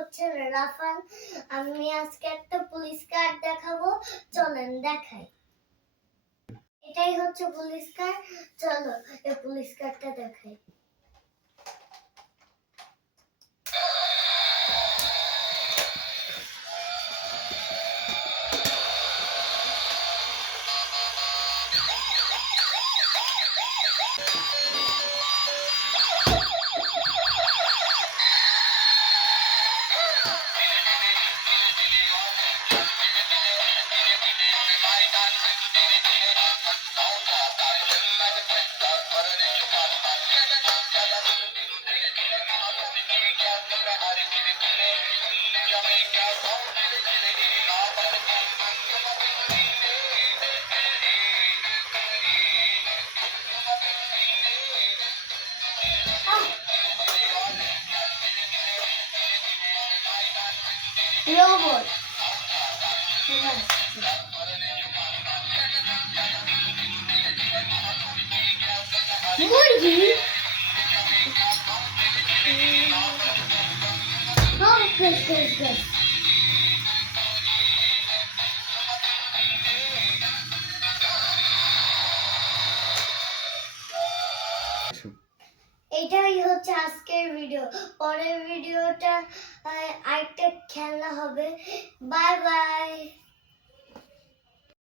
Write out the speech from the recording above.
হচ্ছে রাফান। আমি আজকে একটা পুলিশ কার দেখাবো, চলেন দেখাই। এটাই হচ্ছে পুলিশ কার, চলো এই পুলিশ কারটা দেখাই। রোবট মুরগি এটাই হচ্ছে আজকের ভিডিও। পরের ভিডিওটা আরেকটা খেলনা হবে। Bye bye.